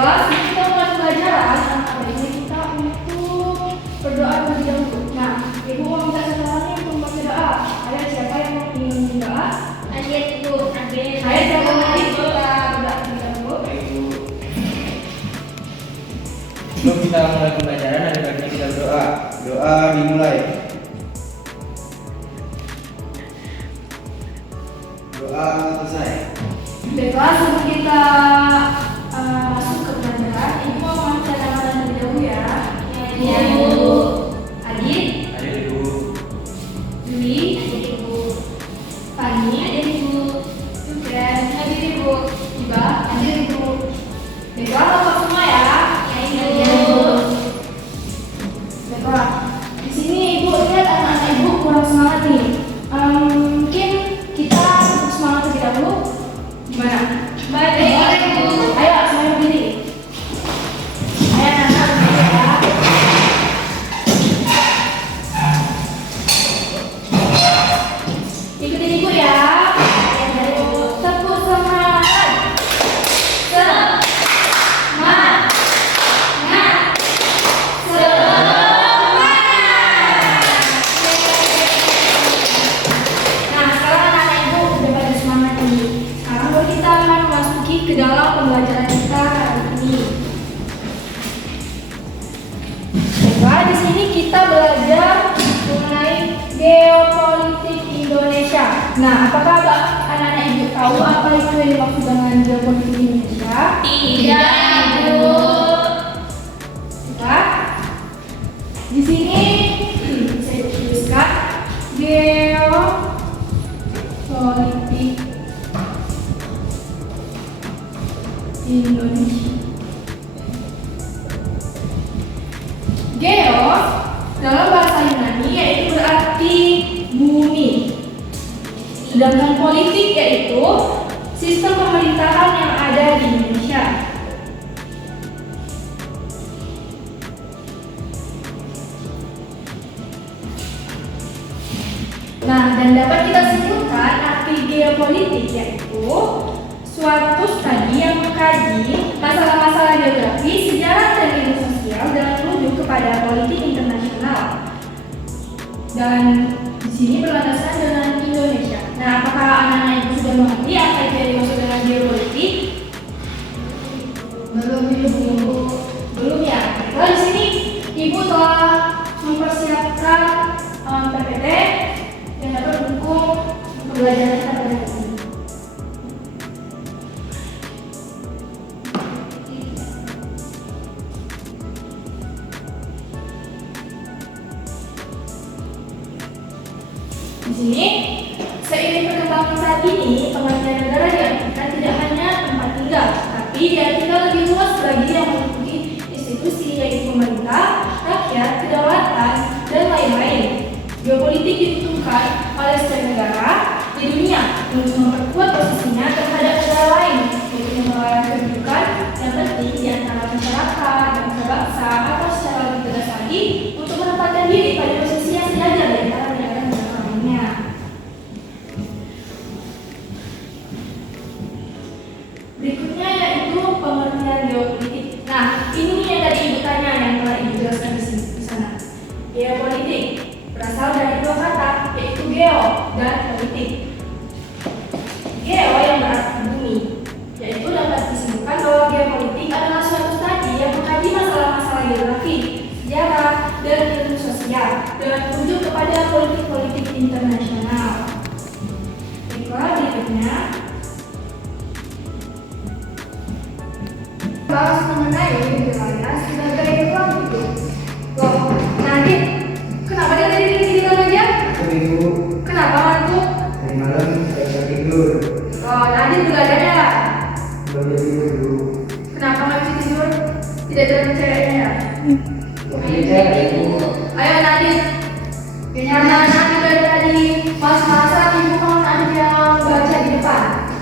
Baiklah, sebelum kita mulai pembelajaran, apa ini kita untuk berdoa terlebih dahulu. Nah, Ibu mau minta satu orang untuk membaca doa. Ada siapa yang ingin berdoa? Adit Ibu, Adit. Ada siapa lagi kita berdoa terlebih dahulu? Sebelum kita mulai pembelajaran, ada baiknya kita berdoa. Doa dimulai. Doa selesai. Baiklah, sebelum kita masuk ke pembelajaran, Ibu mau membaca nama terlebih dahulu ya. Ya, Ibu. Adit, Ada Ibu. Dwi, Adit Ibu. Fani, Adit Ibu. Yuken, Adit Ibu. Iba, Adit Ibu. Baiklah, lengkap semua ya. Ya, Ibu. Baiklah, di sini Ibu lihat anak-anak Ibu kurang semangat nih. Mungkin kita semangat terlebih dahulu. Gimana? Baik, Ibu. Ayo, semuanya berdiri. Ayo anak-anak berdiri ya. Ikutin Ibu ya. Ayo, tepuk semangat. Semangat. Nah, sekarang anak-anak Ibu udah pada semangat nih. Sekarang baru kita akan memasuki ke dalam pembelajaran kita hari ini. Baiklah, di sini kita belajar mengenai geopolitik Indonesia. Nah, apakah anak-anak Ibu tahu apa itu yang dimaksud dengan geopolitik Indonesia? Tidak, Ibu. Nah, di sini saya tuliskan geopolitik Indonesia. Geo dalam bahasa Yunani yaitu berarti bumi. Sedangkan politik yaitu sistem pemerintahan yang ada di Indonesia. Nah, dan dapat kita simpulkan arti geopolitik yaitu suatu studi yang mengkaji masalah-masalah geografi, sejarah dan ilmu sosial dengan merujuk kepada politik internasional. Dan di sini berlandaskan dengan Indonesia. Nah, apakah anak-anak Ibu sudah mengerti apa itu yang dimaksud dengan geopolitik? Belum ya. Nah, di sini Ibu telah mempersiapkan PPT yang dapat mendukung pembelajaran kita pada hari ini. Di sini, seiring perkembangan saat ini, pengertian negara diartikan tidak hanya tempat tinggal, tapi diartikan lebih luas lagi yang meliputi institusi yaitu pemerintah, rakyat, kedaulatan, dan lain-lain. Geopolitik dibutuhkan oleh setiap negara di dunia untuk memperkuat posisinya terhadap negara lain, yaitu mengelola kedudukan yang penting di antara masyarakat, bangsa-bangsa, atau secara lebih tegas lagi untuk menempatkan diri pada posisi yang sejajar di antara negara-negara lainnya. Berikutnya yaitu pengertian geopolitik. Nah, ini yang tadi Ibu tanya yang telah Ibu jelaskan di sana. Geopolitik berasal dari dua kata, yaitu geo dan politik. Geo yang berarti bumi, yaitu dapat disimpulkan bahwa geopolitik adalah suatu studi yang mengkaji masalah-masalah geografi, sejarah, dan ilmu sosial dengan merujuk kepada politik-politik internasional. Baiklah, berikutnya bahas mengenai wilayah sebagai ruang hidup. Loh, Nadit, kenapa dia tadi tidur aja? Ibu. Kenapa ngantuk? Dari malam saya bisa tidur. Oh, Nadit juga ada. Belum bisa tidur dulu. Kenapa nggak bisa tidur? Tidak ada ceweknya ya? Oke, saya Ibu. Ayo Nadit. Karena Nadit dari tadi pas-pasan Ibu mohon Nadit yang baca di depan.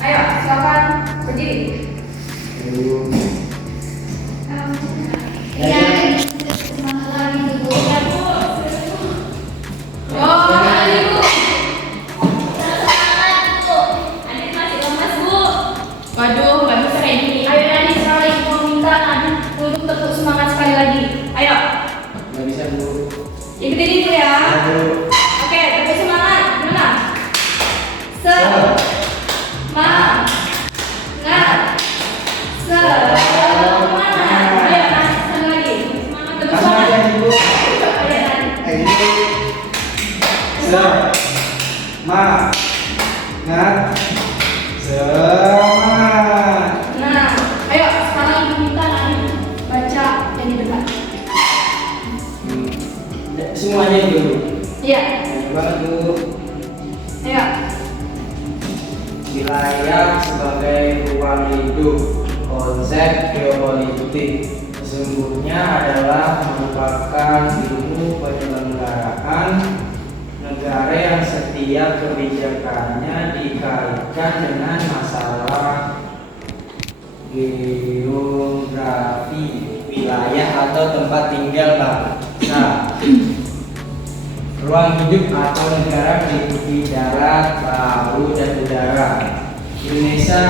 Ayo, silakan berdiri. Ibu. Ya, semangat lagi Ibu. Ya, Bu. Oh, Nadit Bu. Semangat, Bu. Adit masih lemas, Bu. Waduh, nggak bisa kayak gini. Ayo Nadit, sekali lagi ngomong Ingat, semangat. Nah, ayo sekarang ibu minta Nadine baca yang di depan. Semuanya dulu. Iya. Baru Ayo. wilayah sebagai ruang hidup. Konsep geopolitik sesungguhnya adalah merupakan ilmu penyelenggaraan negara yang setiap kebijakannya dikaitkan dengan masalah geografi wilayah atau tempat tinggal bangsa. Ruang hidup atau negara meliputi darat, laut, dan udara. Indonesia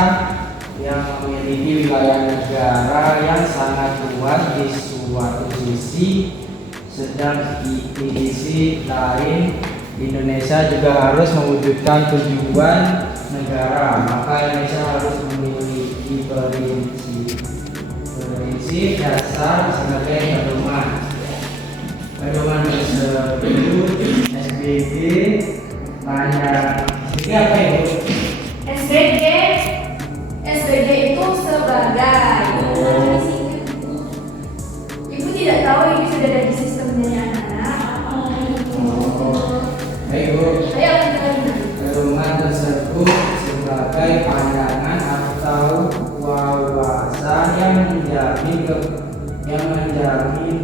yang memiliki wilayah negara yang sangat luas di suatu sisi, sedang di sisi lain Indonesia juga harus mewujudkan tujuan negara. Maka Indonesia harus memiliki prinsip dasar sebagai pedoman tersebut. SBG panjang apa ya? SBG itu sebagai. Ibu tidak tahu ini sudah ada di sistemnya anak-anak. Baik Bu. Ayo kita lihat. Pedoman tersebut sebagai pandangan atau wawasan yang menjamin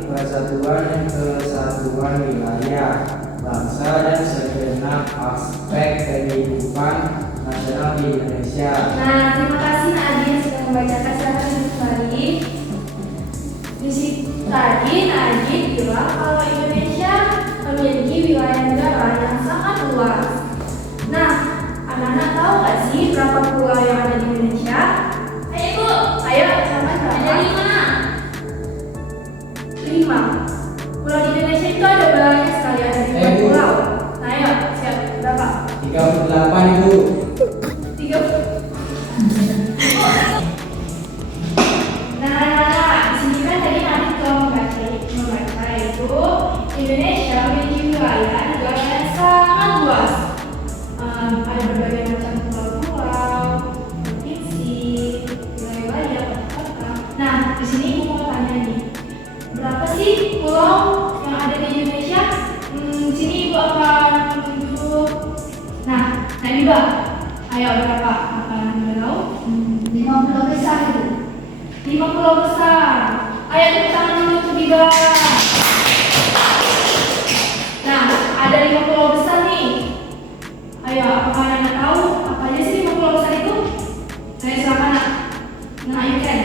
persatuan dan kesatuan wilayah, bangsa dan segenap aspek kehidupan nasional di Indonesia. Nah, terima kasih Nadine sudah membacakan. Silakan duduk kembali. Di situ tadi Nadine bilang kalau Indonesia memiliki wilayah negara yang sangat luas. Nah, anak-anak tahu nggak sih berapa pulau yang ada di Indonesia? Ayo Bu, ayo sama berapa? Ada 5. Pulau di Indonesia itu ada banyak sekali, ada 5 pulau. Nah, ayo siap berapa? 38 Ibu. 30. Nah, di sini kan tadi Nadine telah membaca itu Indonesia memiliki wilayah negara yang sangat luas. Ada berbagai macam pulau-pulau, provinsi, wilayah-wilayah, kota-kota. Nah, di sini aku mau tanya nih, berapa sih pulau yang ada di Indonesia? Di sini Ibu akan menunjuk. Nah, Nadiba, ayo berapa? Akan tahu? 5 pulau besar itu. 5 pulau besar. Ayo tepuk tangan dulu untuk Biba. Nah, ada 5 pulau besar nih. Ayo, apakah Anda tahu apa aja sih 5 pulau besar itu? Ayo silakan Nak. Nah, ayo Ken.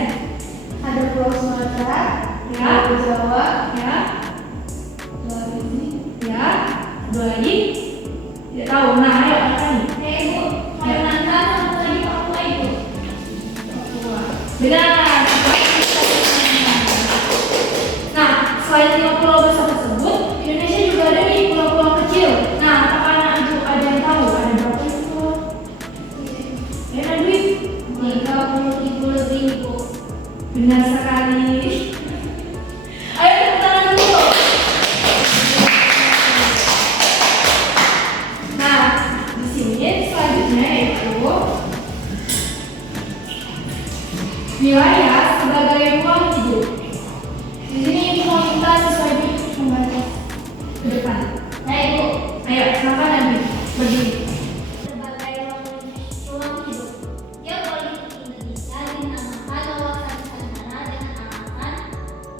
Ada Pulau Sumatera, Ya. Pulau Jawa, Ya. Bali. Ya. Dua lagi. Tidak tahu. Nah, ayo apa nih? Ibu, Kalimantan satu lagi Papua itu. Papua. Benar. Nah, selain 5 pulau besar tersebut, Indonesia juga ada nih pulau-pulau kecil. Nah, apakah anak ibu ada yang tahu ada berapa itu? Ya, Nadwi. 30.000 lebih Bu. Benar sekali. Ayo tepuk tangan dulu. Nah, di sini selanjutnya yaitu wilayah sebagai ruang hidup. Di sini Ibu mau minta siswa Ibu membaca ke depan. Nah Ibu, Ayo, silakan Nadwi berdiri. sebagai ruang hidup, geopolitik Indonesia dinamakan wawasan Nusantara dengan alasan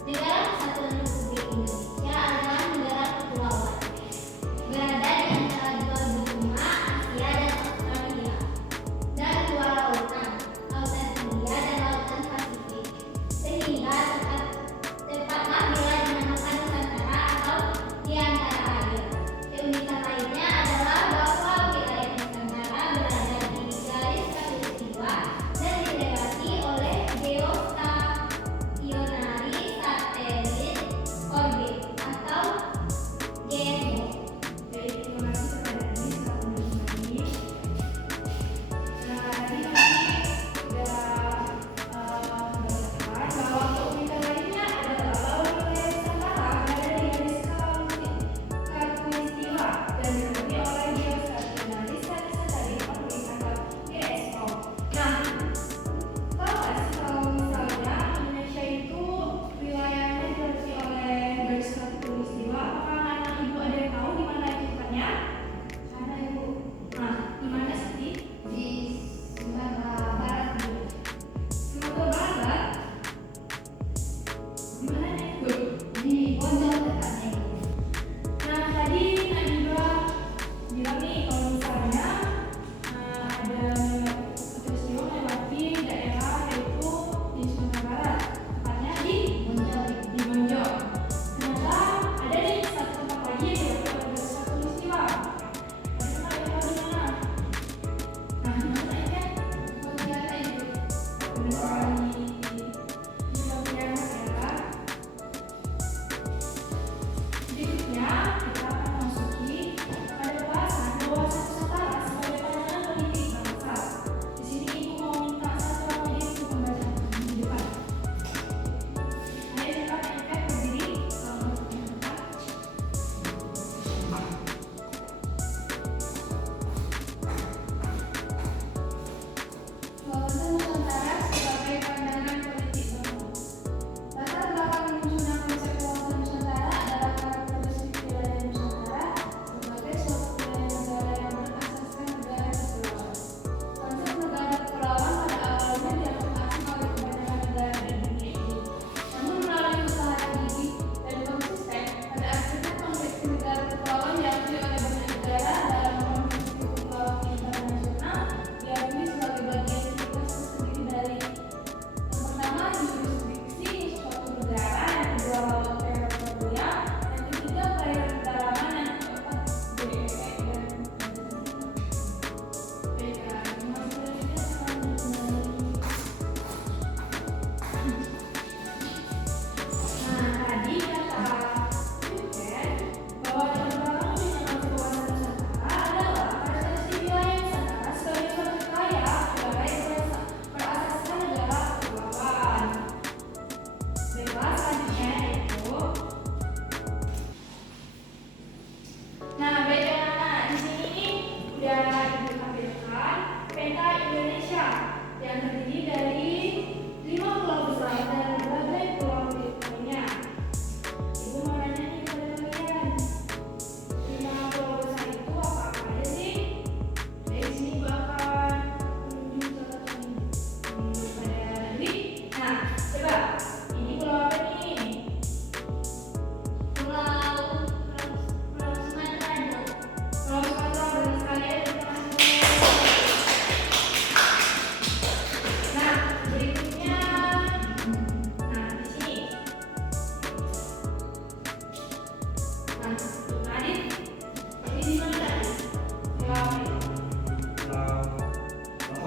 negara kesatuan Republik Indonesia adalah negara kepulauan, berada di antara dua benua Asia dan Australia, dan dua lautan, lautan India dan lautan Pasifik, sehingga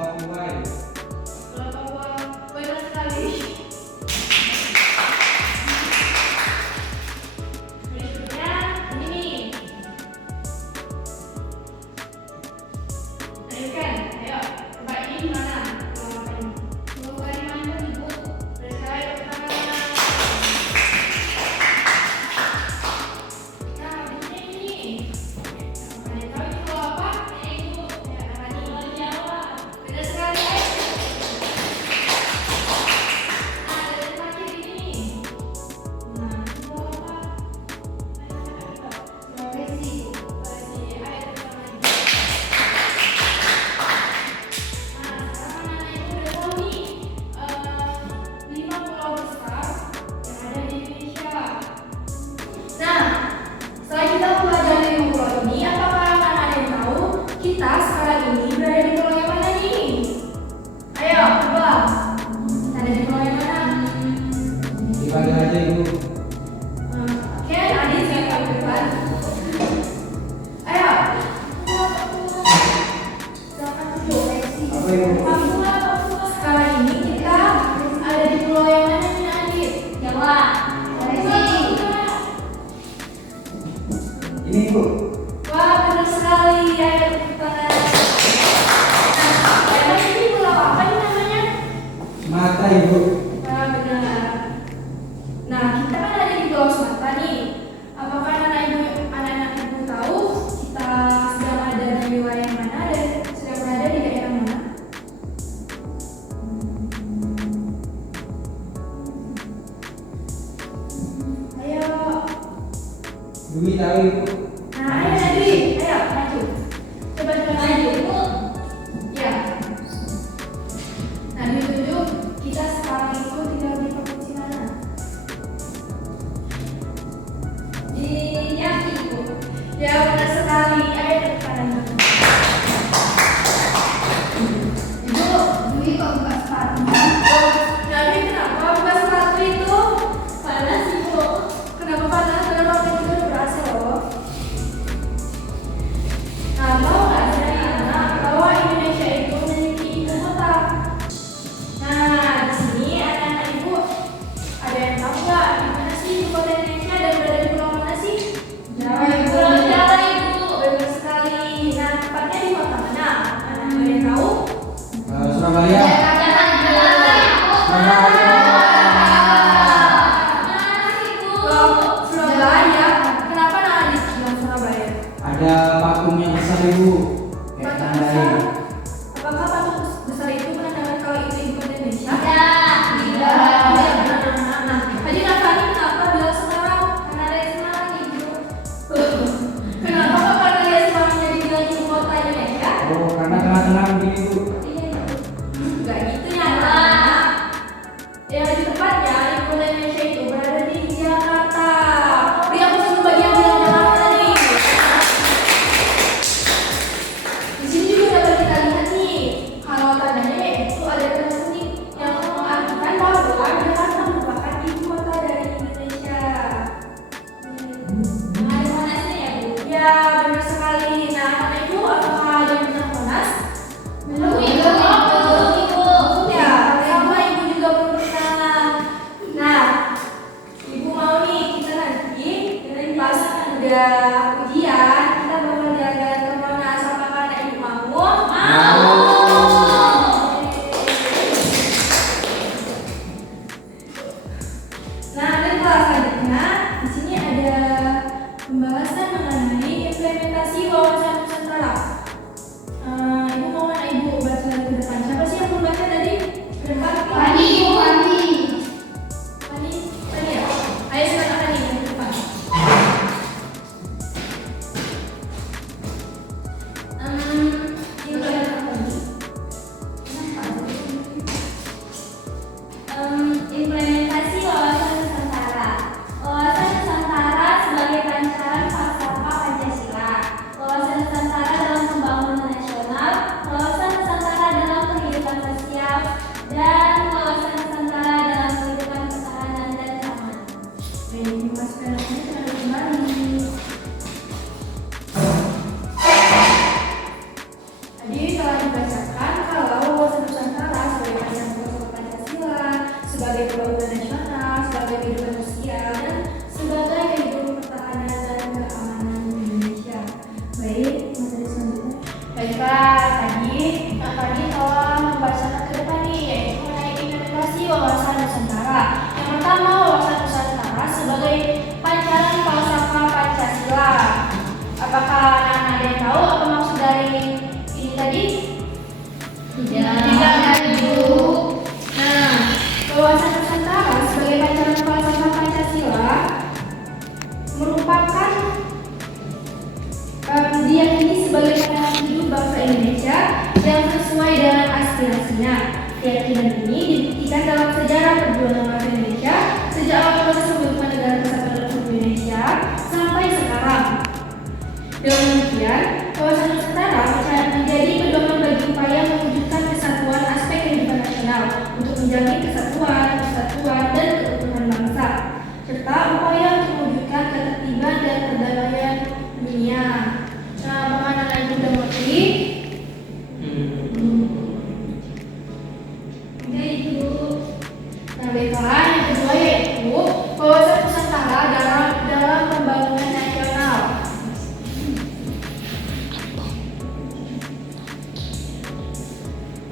Papua ya. Pulau Papua banyak sekali. Berikutnya ini nih. Ayo kan, ayo. Coba ini di mana? Pulau Kalimantan, Ibu. Bersekali tepuk tangan. Nah, berikutnya ini. Kalian tahu ini pulau apa? Ibu. Ya, apa nih? Pulau Jawa. Benar sekali, ayo. Ah, dari terakhir ini. Nah, ini pulau apa? Ayo, ayo, ayo. Sulawesi. Sulawesi, ayo tepuk tangan lagi. Nah, sekarang anak-anak itu udah tahu nih 5 pulau besar yang ada di Indonesia. Nah, setelah kita mempelajari 5 pulau ini, apakah anak-anak ada yang tahu kita sekarang ini berada di pulau yang mana nih? Ayo, coba. Ada di pulau yang mana? Dipanggil aja Ibu. Oke, Adit saya tahu depan. Ayo. Silakan duduk. Apa Ibu? Sekarang ini kita ada di pulau yang mana nih, Adit? Jawa. Sulawesi. Ini Ibu. Wah, benar sekali. Ayo tepuk tangan. Nah, emang ini pulau apa nih namanya? Mata Ibu. Wah, benar. Nah, kita kan ada di Pulau Sumatera nih. Apakah anak-anak ibu tahu kita sedang ada di wilayah mana dan sedang berada di daerah mana? Ayo. Dwi tahu Ibu. Nah, ayo Nadwi, ayo maju. Coba maju. Ibu. Ya. Nadwi tunjuk kita sekarang itu tinggal di provinsi mana? Di Jambi, Ibu. Ya, benar sekali. Ayo tepuk tangan. Ibu, Dwi kok buka sepatu? Nadwi kenapa buka sepatu itu? Panas, Ibu. Kenapa panas? Karena waktu itu udah berhasil loh. Nah, tahu nggak sih anak bahwa Indonesia itu memiliki ibu kota? Nah, di sini anak-anak ibu ada yang tahu nggak di mana sih ibu kota Indonesia dan berada di pulau mana sih? Jawa, Ibu. Pulau Jawa, Ibu. Benar sekali. Nah, tepatnya di kota mana? Anak ada yang tahu? Surabaya. Jakarta, Ibu. Surabaya. Wow, Surabaya. Kenapa Nadwi bilang Surabaya? Ada patung yang besar Ibu. Kayak Patung tandain. besar? Apakah patung besar itu menandakan kalau itu ibu kota Indonesia? Tidak. Iya, benar. Nah, tadi Nafani kenapa bilang Semarang? Karena dari Semarang, Ibu. Kenapa kok karena dia Semarang jadi bilang ibu kota Indonesia? Oh, karena tengah-tengah begini Ibu. Iya, Ibu. Enggak gitu ya, anak. Yang lebih tepatnya ibu kota Indonesia itu berada di Jakarta. Beri aku satu bagi yang bilang Jakarta tadi. Di sini juga dapat kita lihat nih, kalau tandanya yaitu ada tanda kuning yang mengartikan bahwa Jakarta merupakan ibu kota dari Indonesia. Ada panasnya ya, Bu? Ya, benar sekali. Nah, anak ibu apakah ada yang pernah panas? Belum, Ibu. Tidak, Ibu. Nah, wawasan Nusantara sebagai pancaran falsafah Pancasila merupakan diyakini sebagai pandangan hidup bangsa Indonesia yang sesuai dengan aspirasinya. Keyakinan ini dibuktikan dalam sejarah perjuangan bangsa Indonesia sejak awal proses pembentukan negara kesatuan Republik Indonesia sampai sekarang. Dengan demikian, wawasan Nusantara menjadi pedoman bagi upaya mewujudkan kesatuan aspek kehidupan nasional untuk menjamin kesatuan, persatuan, dan keutuhan bangsa, serta upaya untuk mewujudkan ketertiban dan perdamaian dunia. Nah, bagaimana Ibu dan Murti? Oke, Ibu. Nah, baiklah, yang kedua yaitu wawasan Nusantara dalam pembangunan nasional.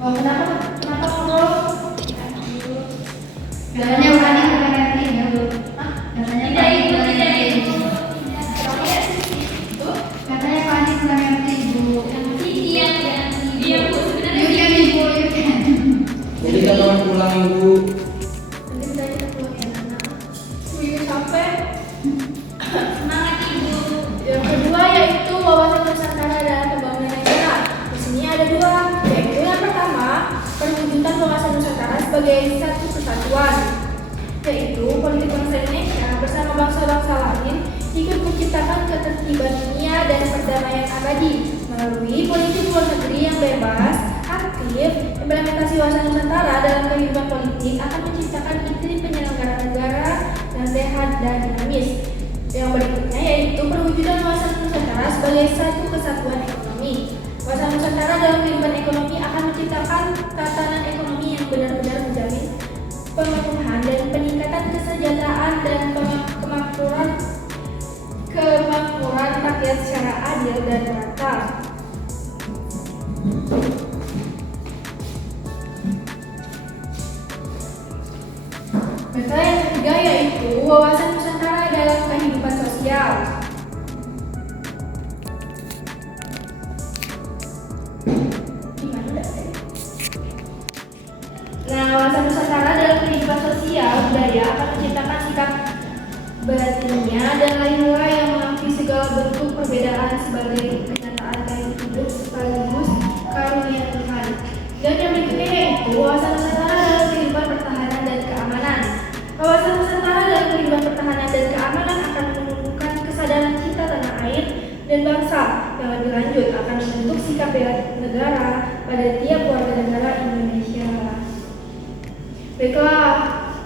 Oh, kenapa ngobrol? Katanya Fani bukan RT ya, Bu. Katanya Tidak, Fani Ibu, bukan tidak, RT. Ibu. Katanya Fani bukan RT, Bu. Iya, Bu, sebenarnya You can, Ibu, you can. Jadi teman pulang Ibu. nanti kita pulang ya, anak. Wih, sampai. Semangat, Ibu. Yang kedua yaitu wawasan Nusantara dalam pembangunan nasional. Di sini ada dua, yaitu yang pertama perwujudan wawasan Nusantara sebagai satu kesatuan, yaitu politik bangsa Indonesia bersama bangsa-bangsa lain ikut menciptakan ketertiban dunia dan perdamaian abadi melalui politik luar negeri yang bebas, aktif. Implementasi wawasan Nusantara dalam kehidupan politik akan menciptakan iklim penyelenggaraan negara yang sehat dan dinamis. Yang berikutnya yaitu perwujudan wawasan Nusantara sebagai satu kesatuan ekonomi. Wawasan Nusantara dalam kehidupan ekonomi akan menciptakan tatanan ekonomi yang benar-benar menjamin pemenuhan dan peningkatan kesejahteraan dan kemakmuran rakyat secara adil dan merata. Metode yang ketiga yaitu wawasan Nusantara dalam kehidupan sosial. Nah, wawasan Nusantara dalam kehidupan sosial budaya akan menciptakan sikap batinnya dan lain-lain yang mengakui segala bentuk perbedaan sebagai kenyataan gaya hidup sekaligus karunia Tuhan. Dan yang berikutnya yaitu wawasan Nusantara dalam kehidupan pertahanan dan keamanan. Wawasan Nusantara dalam kehidupan pertahanan dan keamanan akan menumbuhkan kesadaran cinta tanah air dan bangsa yang lebih lanjut akan membentuk sikap bela negara pada tiap warga negara Indonesia. Baiklah,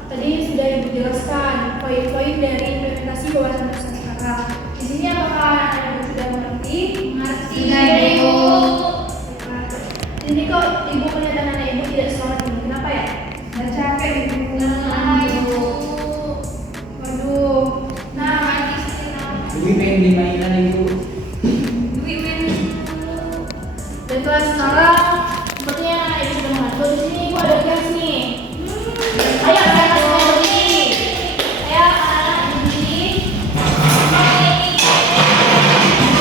tadi sudah Ibu jelaskan poin-poin dari implementasi wawasan Nusantara. Di sini apakah anak-anak sudah mengerti? Mengerti, Ibu. Baiklah. Di sini kok Ibu kelihatan anak Ibu tidak semangat ini. Kenapa ya? Udah capek, Ibu. Ibu. Waduh. Nah, Ibu pengen dimainan Ibu. baiklah sekarang sepertinya Ibu sudah mengatur. Di sini Ibu ada games nih. Ayo anak-anak semua berdiri. Ayo anak-anak berdiri.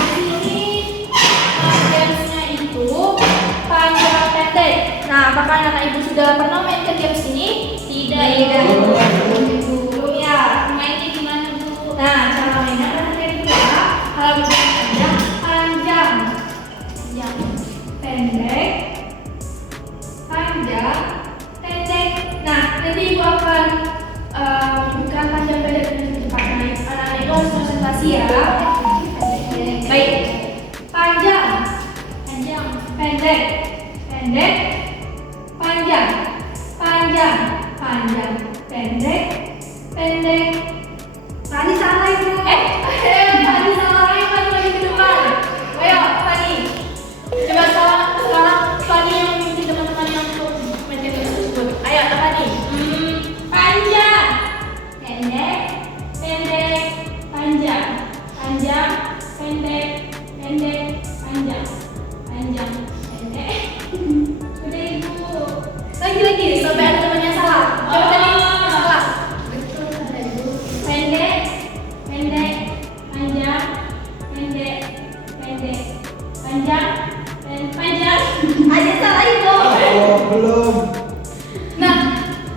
Di sini gamesnya itu panjang pendek. Nah, apakah anak Ibu sudah pernah main ke games ini? Tidak, Belum ya. Mainnya gimana, Bu? Nah, cara mainnya kan kayak gitu ya. Kalau panjang, panjang, pendek, panjang, pendek. Nah, nanti Ibu akan bukan panjang pendek dengan cepat. Nah, anak-anak itu harus konsentrasi ya. Baik, panjang, Panjang. pendek, pendek, panjang, panjang, panjang, pendek, pendek. Tadi salah Ibu. Tadi salah. Ayo Fani lagi ke depan. Ayo Fani. Coba sekarang Fani yang memimpin teman-teman yang untuk main game tersebut. Ayo Fani. Panjang, pendek, pendek, panjang, panjang, pendek, pendek, panjang, panjang, pendek. Udah Ibu. Lagi sampai ada temannya salah. Coba tadi salah. Betul, ada, Bu. Pendek, pendek, panjang. belum? Nah,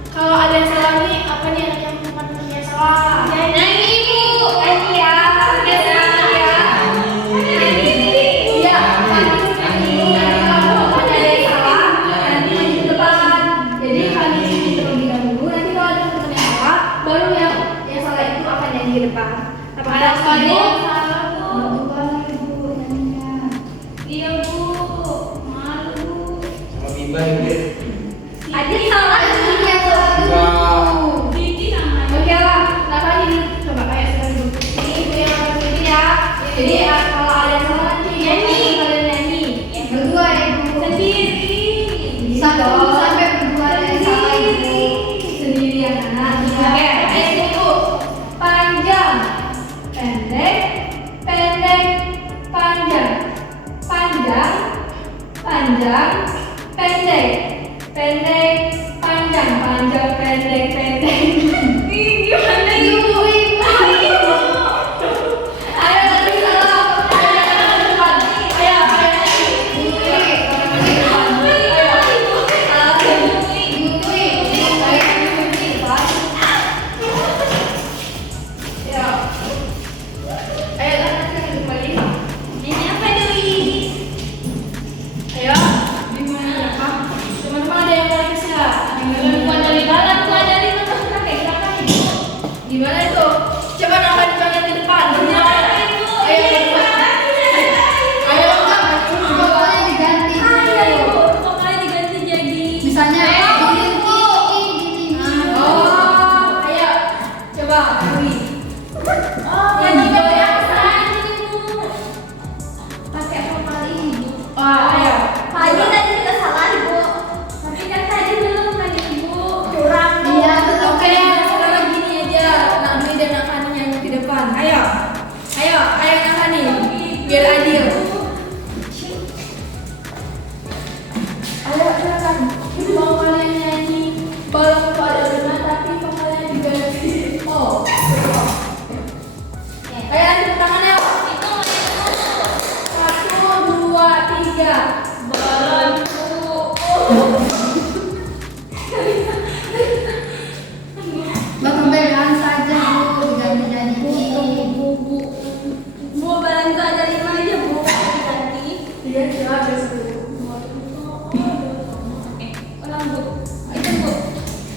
kalau ada yang salah nih, apa nih yang teman-temannya salah? Nyanyi Bu. Nyanyi ya. Iya, nanti kalau ada yang salah, nanti maju ke depan. Jadi kami ini terlebih dahulu. Nanti kalau ada teman yang salah, baru yang salah itu akan nyanyi di depan. Apa ada sekali yang salah Bu? Bukan Ibu nyanyinya. Iya Bu. Malu. Sama Bimba ini. Adit salah nyanyinya Bu. Enggak. Didi namanya. Oke lah, nah ini coba kayak sekali dulu. Ini Ibu yang akan nyanyi ya. Jadi kalau ada yang salah nanti kalian nyanyi. Berdua ya Ibu. Sendiri. Satu sampai berdua ada yang salah Ibu. Sendiri ya anak. Oke, Ibu. Panjang, pendek, pendek, panjang, panjang, panjang, pendek, pendek, panjang, panjang, pendek, pendek. Gimana Ibu, Ibu. Ayo nanti salah. Ayo depan. Ayo. Nyanyi apa Dewi? Ayo, gimana apa? Teman-teman ada yang mau nangis nggak? Bukan dari dalam, bukan dari teman-teman kayak siapa Ibu? Gimana itu? Coba nambahin tangan di depan. Gimana? Ayo, ayo, vokalnya diganti. Vokalnya diganti jadi. Misalnya, oh, ayo, coba, Dewi. Nyanyi yang salah Bu. Pakai vokal ini Bu. Oh, ayo. Tadi tadi juga salah Ibu. Tapi kan tadi belum kan Ibu. Kurang Bu. Iya, oke. Sekarang gini aja, Nabi dan Nakani yang di depan. Ayo, Nakani, biar adil. Ayo, silakan. Mau kalian nyanyi balonku ada lima tapi vokalnya diganti. Oh, ayo tepuk tangan ya. Itu 1, 2, 3. balonku. Bagaimana saja Bu, ganti-ganti. Bu balonku ada 5 aja Bu. Diganti. Iya, siap, besok. Ulang Bu. Itu Bu.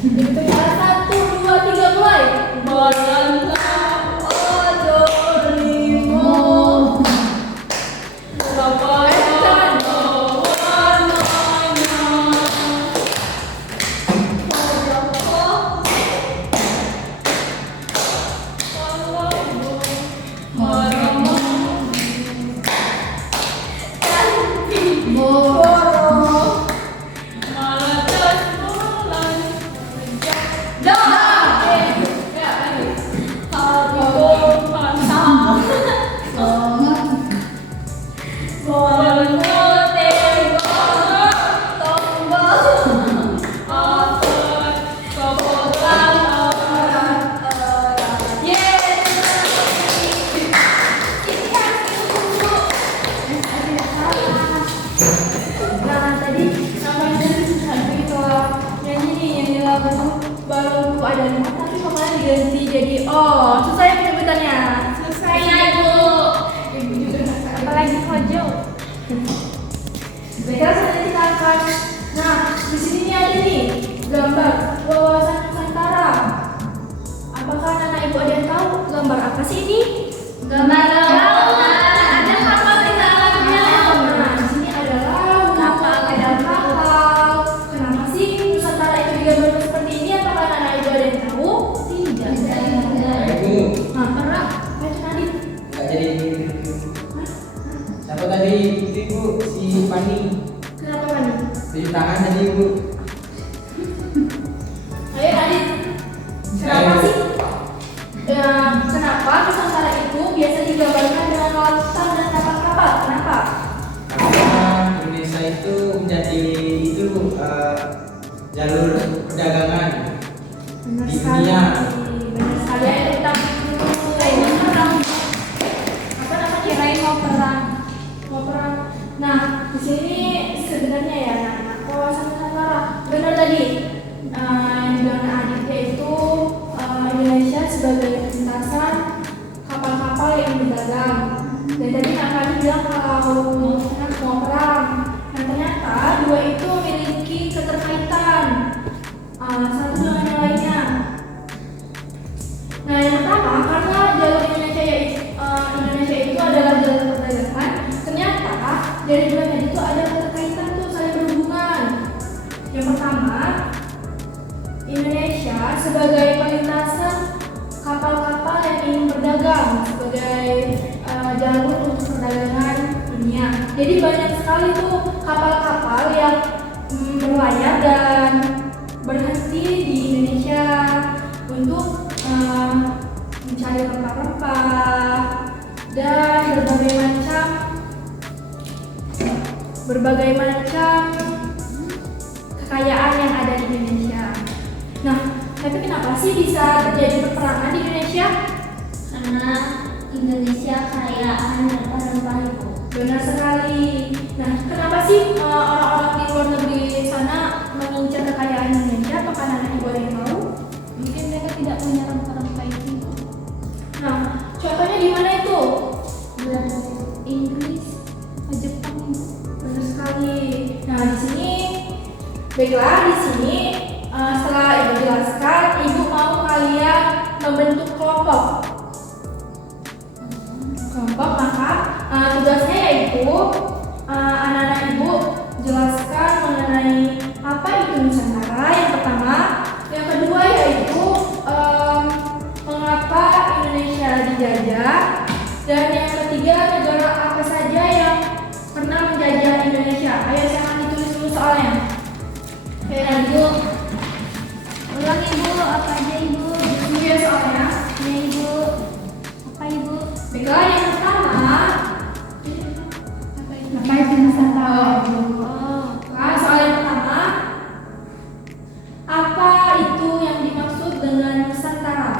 Itu 1, 2, 3 mulai. Balonku ada 5. Nah, tadi namanya Nabi kalau nyanyi nih yang di lagu balonku ada 5 tapi vokalnya diganti jadi oh, susah ya penyebutannya. Selesai ya Ibu. Ibu juga nggak tahu. Apalagi kojo. Baiklah, selanjutnya kita akan. Nah, di sini nih ada nih gambar wawasan Nusantara. Apakah anak ibu ada yang tahu gambar apa sih ini? Gambar laut. Ada kapal di dalamnya. Nah, di sini ada laut, ada kapal. Kenapa sih Nusantara itu digambar seperti ini? Apakah anak ibu ada yang tahu? Tidak. Ibu, Nah, pernah baca tadi. nggak jadi siapa tadi itu Ibu? Si Pani. Kenapa Mani? Cuci tangan tadi Ibu. Ayo Adit. Kenapa Ayo. sih? Kenapa Nusantara itu biasa digambarkan dengan lautan dan kapal-kapal? Kenapa? Karena Indonesia itu menjadi itu jalur perdagangan Benar di sekali. dunia. Benar sekali. Ayo kita apa namanya? Kirain mau perang. Mau perang. Nah, di sini sebenarnya ya, anak-anak kawasan Nusantara sebagai perlintasan kapal-kapal yang ingin berdagang, sebagai jalur untuk perdagangan dunia. Jadi banyak sekali tuh kapal-kapal yang berlayar dan berhenti di Indonesia untuk mencari rempah-rempah dan berbagai macam kekayaan yang ada di Indonesia. Nah, tapi kenapa sih bisa terjadi peperangan di Indonesia? Karena Indonesia kayaan rempah-rempah itu. Benar sekali. Nah, kenapa sih orang-orang di luar negeri sana mengincar kekayaan Indonesia? Apakah anak ibu ada yang tahu? Mungkin mereka tidak punya rempah-rempah itu. Nah, contohnya di mana itu? Belanda, Inggris, Jepang. Benar sekali. Nah, di sini, baiklah di sini setelah ibu jelaskan, ibu mau kalian membentuk kelompok. Maka tugasnya yaitu anak-anak ibu jelaskan mengenai apa itu Nusantara yang pertama, yang kedua yaitu mengapa Indonesia dijajah, dan yang ketiga negara apa saja yang pernah menjajah Indonesia. Ayo jangan ditulis dulu soalnya. Nah, Ibu, ulang Ibu, apa aja Ibu? Dulu ya soalnya. Ya Ibu, apa Ibu? Baiklah, yang pertama Apa itu Nusantara? Nah, soal yang pertama, apa itu yang dimaksud dengan Nusantara?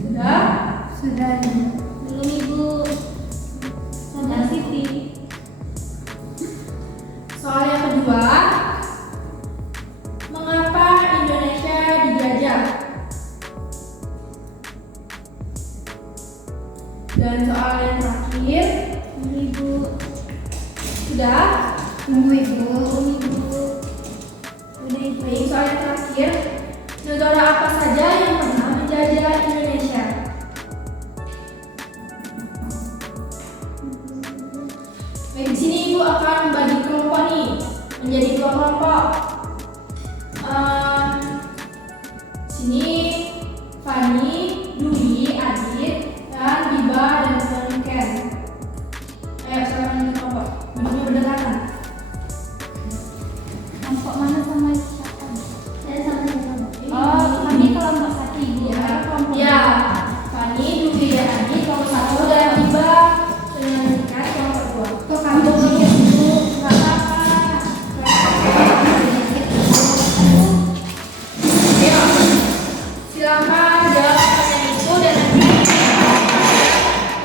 Sudah? Sudah. Belum Ibu. Sudah Siti. Soal yang kedua, mengapa Indonesia dijajah? Dan soal yang terakhir, Ibu. sudah? Tunggu Ibu. Udah, baik. Soal yang terakhir, negara apa saja yang pernah menjajah Indonesia? Baik, di sini Ibu akan membagi kelompok nih menjadi 2 kelompok. Sini Fani, Dwi, Adit, dan Biba dan Ken. Ayo sekarang ini kelompok. Bentuknya berdekatan. Kelompok mana sama siapa? Saya sama siapa? Oh, Kami kelompok 1 Ibu. Ya, Kelompok ya. Fani, Dwi, dan Adit kelompok 1 dan Biba dengan Ken kelompok 2. Kok kamu mikir dulu? Nggak apa-apa. Ayo, silakan jawab pertanyaan itu dan nanti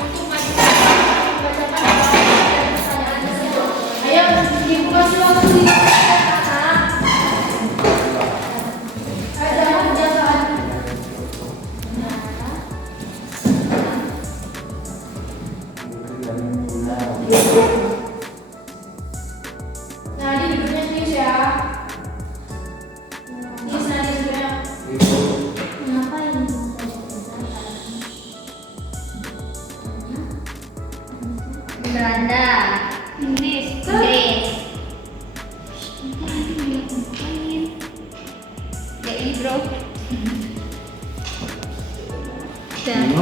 untuk membacakan pertanyaan tersebut. Ayo, Ibu kasih waktu 5 menit, anak. Ayo, jangan kebiasaan. Nah, di duduknya serius ya. Serius nanti duduknya. Kenapa ini? Belanda, Inggris. Ya ini bro. Dan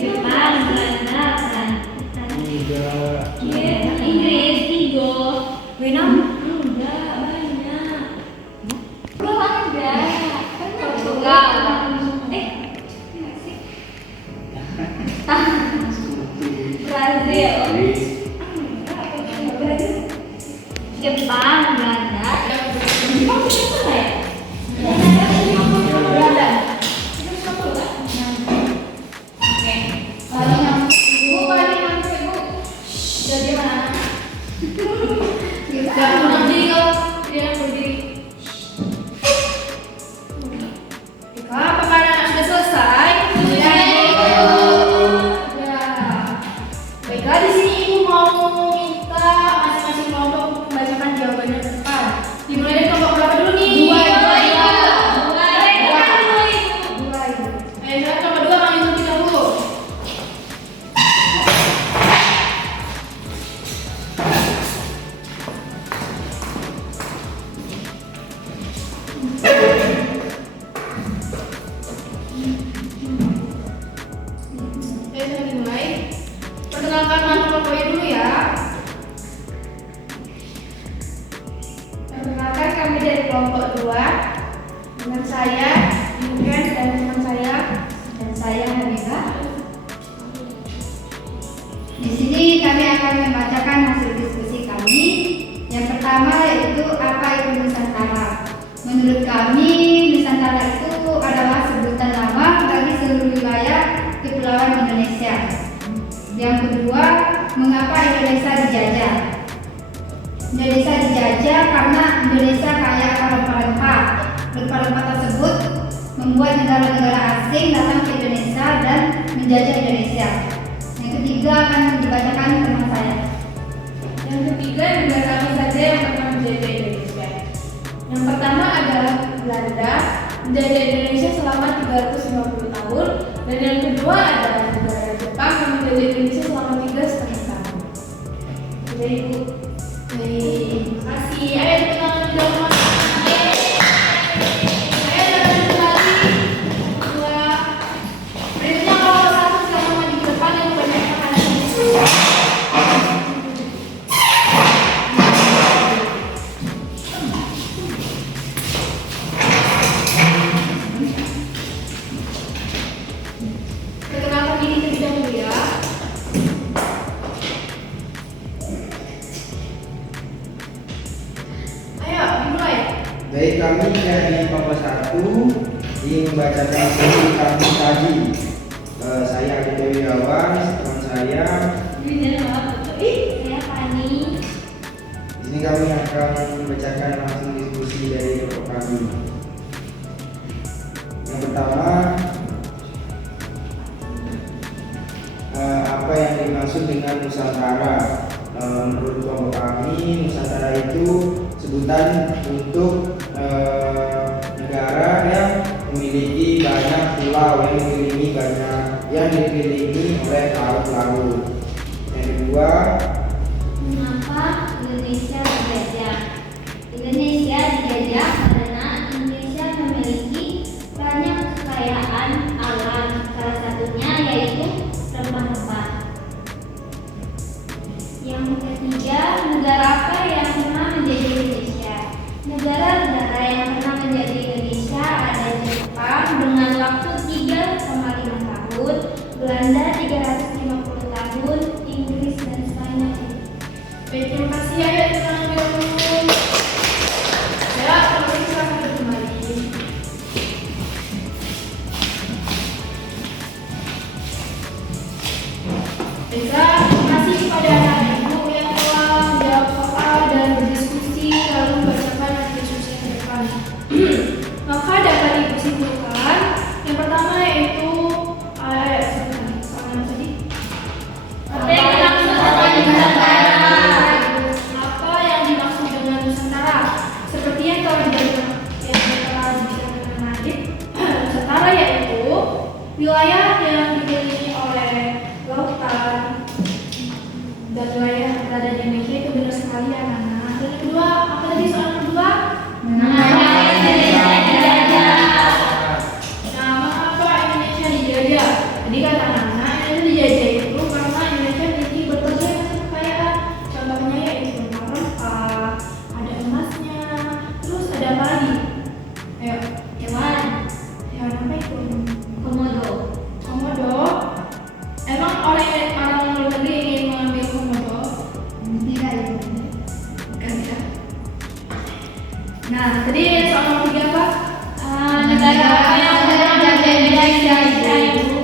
Jepang, Belanda, Inggris, Igo, Vietnam, enggak banyak. Belanda, Portugal, Brazil, Jepang, Belanda. Jepang itu mana ya? Belanda. Itu 50 kan? Oke. Ibu balik nanti Ibu. Jadi mana? Jangan bunuh diri kau. Jangan bunuh diri. Baiklah, apakah anak sudah selesai? Ya. Baiklah, di sini Ibu mau minta masing-masing kelompok untuk membacakan jawabannya ke depan. Dimulai dari kelompok berapa dulu nih? Dua. Ayo, sekarang kelompok 2 manggil kita dulu. kelompok 2 dengan saya Yuken dan teman saya Hamida. Di sini kami akan membacakan hasil diskusi kami. Yang pertama yaitu apa itu Nusantara. Menurut kami, Nusantara itu adalah sebutan nama bagi seluruh wilayah kepulauan Indonesia. Yang kedua, mengapa Indonesia dijajah? Indonesia dijajah karena Indonesia kaya akan rempah-rempah. Rempah-rempah tersebut membuat negara-negara asing datang ke Indonesia dan menjajah Indonesia. Yang ketiga akan dibacakan teman saya. Yang ketiga juga kami saja yang pernah menjajah Indonesia. Yang pertama adalah Belanda menjajah Indonesia selama 350 tahun, dan yang kedua adalah negara Jepang yang menjajah Indonesia selama 3,5 tahun. Jadi Ibu, terima kasih. Ayo kita lanjut. Berikutnya kalau satu silakan maju ke depan yang banyak makanan. Perkenalkan diri terlebih dahulu ya. Ayo, dimulai. Baik, kami dari kelompok 1 ingin membacakan sesi kami tadi. Saya Aditya Wirawan, teman saya. Saya Fani. Di sini kami akan membacakan langsung diskusi dari kelompok kami. Yang pertama, apa yang dimaksud dengan Nusantara? Menurut kelompok kami, Nusantara itu sebutan untuk negara yang memiliki banyak pulau, yang dikelilingi oleh laut-laut. Yang kedua, Mengapa Indonesia dijajah? Indonesia dijajah karena Indonesia memiliki banyak kekayaan alam, salah satunya yaitu rempah-rempah. Yang ketiga, negara apa yang pernah menjadi Indonesia? Negara-negara yang pernah menjadi Indonesia ada Jepang dengan waktu 3,5 tahun, Belanda 350 tahun, Inggris dan Spanyol. Baik, terima kasih. Ayo kita lanjut dulu. Ya, kalau kita akan kembali. Baiklah, terima kasih kepada anak ibu yang telah menjawab soal dan berdiskusi lalu membacakan diskusi yang depan. Maka dapat ibu simpulkan yang pertama yaitu soal tadi. Apa yang dimaksud dengan Nusantara? Apa yang dimaksud dengan Nusantara? Seperti yang telah dibicarakan Nadif, Nusantara yaitu wilayah yang dikelilingi oleh lautan dan wilayah yang berada di Indonesia. Itu benar sekali ya anak-anak. Dan yang kedua, apa tadi soal kedua? Mengapa Indonesia dijajah? Nah, mengapa Indonesia dijajah? Jadi kata anak-anak, Indonesia dijajah itu karena Indonesia memiliki berbagai macam kekayaan. Contohnya yaitu rempah-rempah, ada emasnya, terus ada apa lagi? Ayo, Hewan, hewan apa itu? komodo. Komodo. Emang orang luar negeri ingin mengambil komodo? Tidak itu. Bukan ya? Nah, tadi soal nomor 3 apa? Negara apa yang pernah menjadi Indonesia?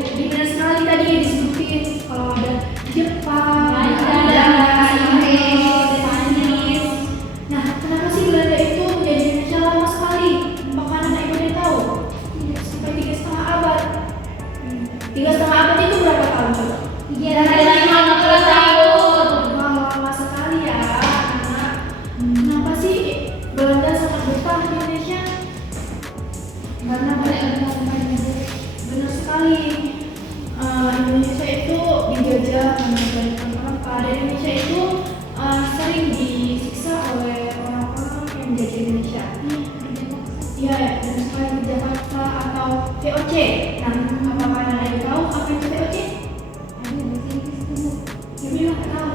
Jadi benar sekali tadi disebutin kalau ada Jepang, Belanda, Inggris, Spanyol. Nah, kenapa sih Belanda itu menjadi Indonesia lama sekali? Apakah anak ibu ada yang tahu? Sampai 3,5 abad. 3,5 abad itu berapa tahun coba? 350 tahun. Wah, lama sekali ya, anak. Kenapa sih Belanda sangat betah di Indonesia? Karena mereka benar sekali. Indonesia itu dijajah oleh rempah-rempah, dan Indonesia itu sering disiksa oleh orang-orang yang menjajah Indonesia. Iya, benar sekali kerja paksa atau VOC. Nah, apakah anda tahu apa itu VOC? Ya, memang tahu.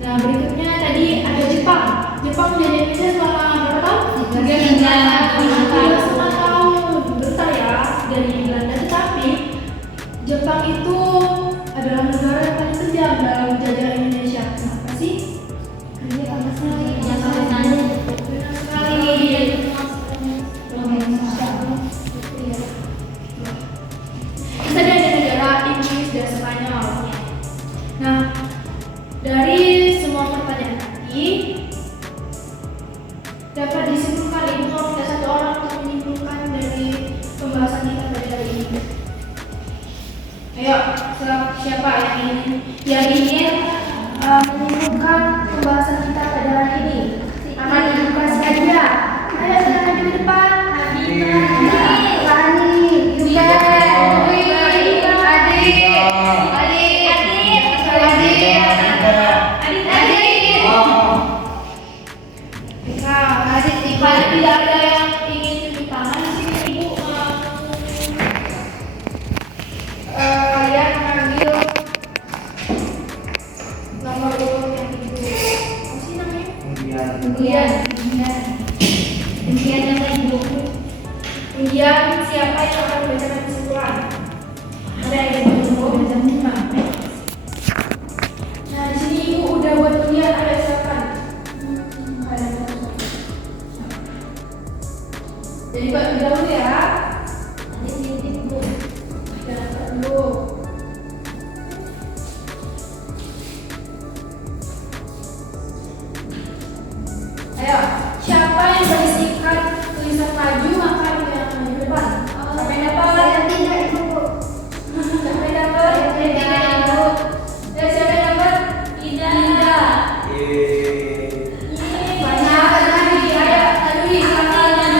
Nah, berikutnya tadi ada Jepang. Jepang menjadi Indonesia selama berapa tahun? 3,5 tahun. Bentar ya, dari Belanda. Tetapi Jepang itu adalah negara yang paling kejam dalam menjajah Indonesia. Kenapa sih? Benar sekali. Kita ada negara Inggris dan Spanyol. Nah, dari semua pertanyaan tadi dapat disimpulkan, ibu mau minta satu orang untuk menyimpulkan dari pembahasan kita pada hari ini. Ayo, siapa yang ingin menyimpulkan pembahasan kita pada hari ini? Akan dibuka saja. Ayo silakan di depan. Kalau tidak ada yang ingin cuci tangan di sini, ibu kalian mengambil nomor urut yang ibu. Apa sih namanya? Undian yang ibu. Undian siapa yang akan membacakan kesimpulan? Ada yang ibu baca lima. Nah di sini ibu udah buat undian, ayo silakan. Jadi Pak dahulu ya. Nanti Bu. Jangan dulu. Ayo, siapa yang berisikan tulisan maju maka itu yang maju depan. Siapa yang dapat? Saya tidak ibu. Siapa yang dapat? Saya tidak ibu. Dan siapa yang dapat? Ida. Banyak lagi. Ayo, tadi silakan di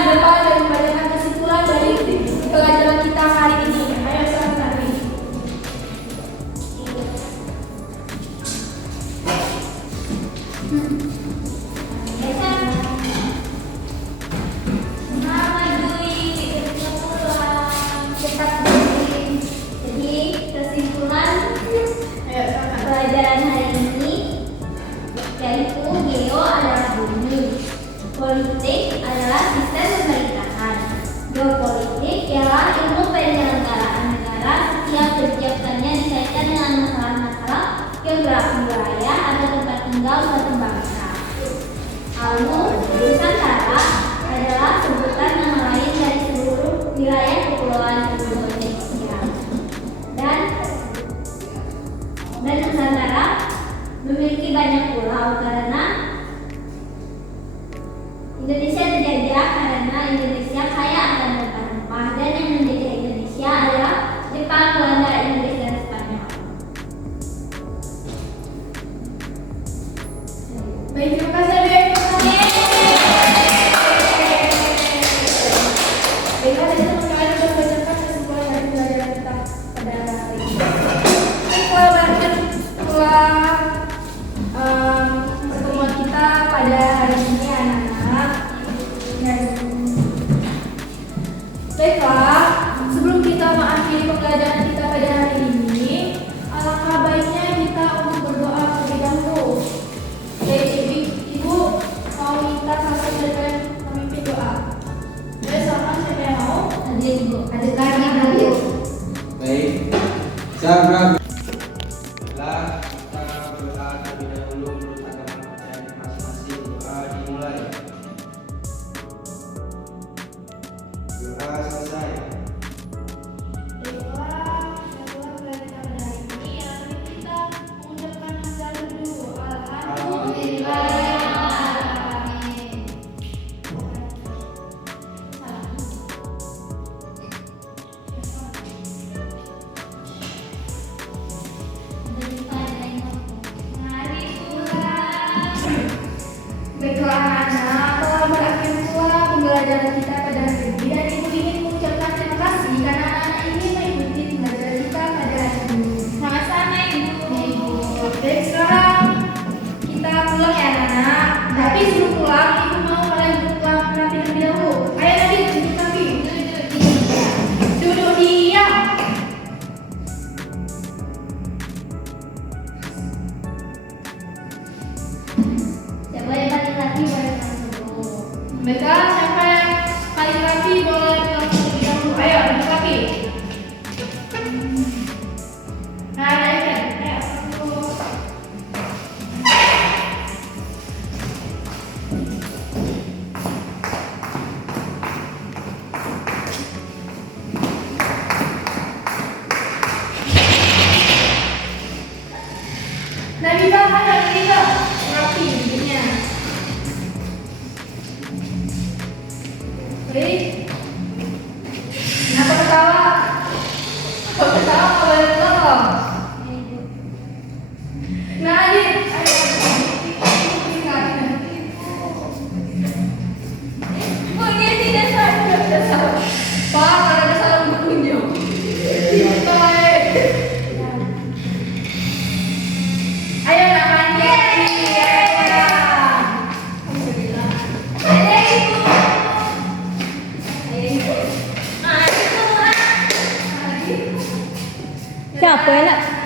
depan dan membacakan kesimpulan dari pelajaran kita hari ini. Ayo silakan tadi. Pelajaran hari ini yaitu geo adalah bumi, politik adalah sistem pemerintahan, geopolitik ialah ilmu penyelenggaraan negara setiap kebijakannya dikaitkan dengan masalah-masalah geografi wilayah atau tempat tinggal suatu bangsa. Lalu Nusantara adalah sebutan nama lain dari seluruh wilayah kepulauan Indonesia. Dan Nusantara memiliki banyak pulau karena Indonesia terjajah karena Indonesia kaya akan rempah-rempah, dan yang menjajah Indonesia adalah Jepang, Belanda, Inggris, dan Spanyol. Baik, terima kasih adik. Baiklah, jadi teman-teman sudah bacakan kesimpulan dari pelajaran kita pada hari ini. Pertemuan kita pada hari ini anak-anak. Baiklah, sebelum kita mengakhiri pembelajaran kita pada hari ini, alangkah baiknya kita untuk berdoa terlebih dahulu. Jadi ibu mau minta kakak dan kalian memimpin doa. Jadi silakan siapa yang mau? Ada ibu, ada Baik. Sekarang kita berdoa terlebih dahulu menurut agama kepercayaan masing-masing. Doa dimulai. Doa selesai. Baiklah, setelah pelajaran kita pada hari ini, kita mengucapkan hamdalah dulu. Alhamdulillah. Baiklah anak-anak, telah berakhir pula pembelajaran kita pada hari ini, dan ibu ingin mengucapkan terima kasih karena anak-anak ini mengikuti pembelajaran kita pada hari ini. sama-sama ibu. Baik, sekarang kita pulang ya anak-anak. Tapi sebelum pulang, ibu mau kalian pulang rapi terlebih dahulu. Ayo tadi duduk rapi. Duduk diam. Siapa yang paling laki Baiklah, siapa yang paling rapi boleh langsung terlebih dahulu. Ayo, lebih rapi. Nah, naikkan. Ayo, satu. Nabila, ada Nabila. Rapi jadinya. Baik. Kenapa ketawa? Kok ketawa nggak boleh tolong? Nah, Adit, ayo. Oh, dia tidak salah. Pak, ada salah berkunjung. Baik. Ayo nak mandi. Siapa ya nak?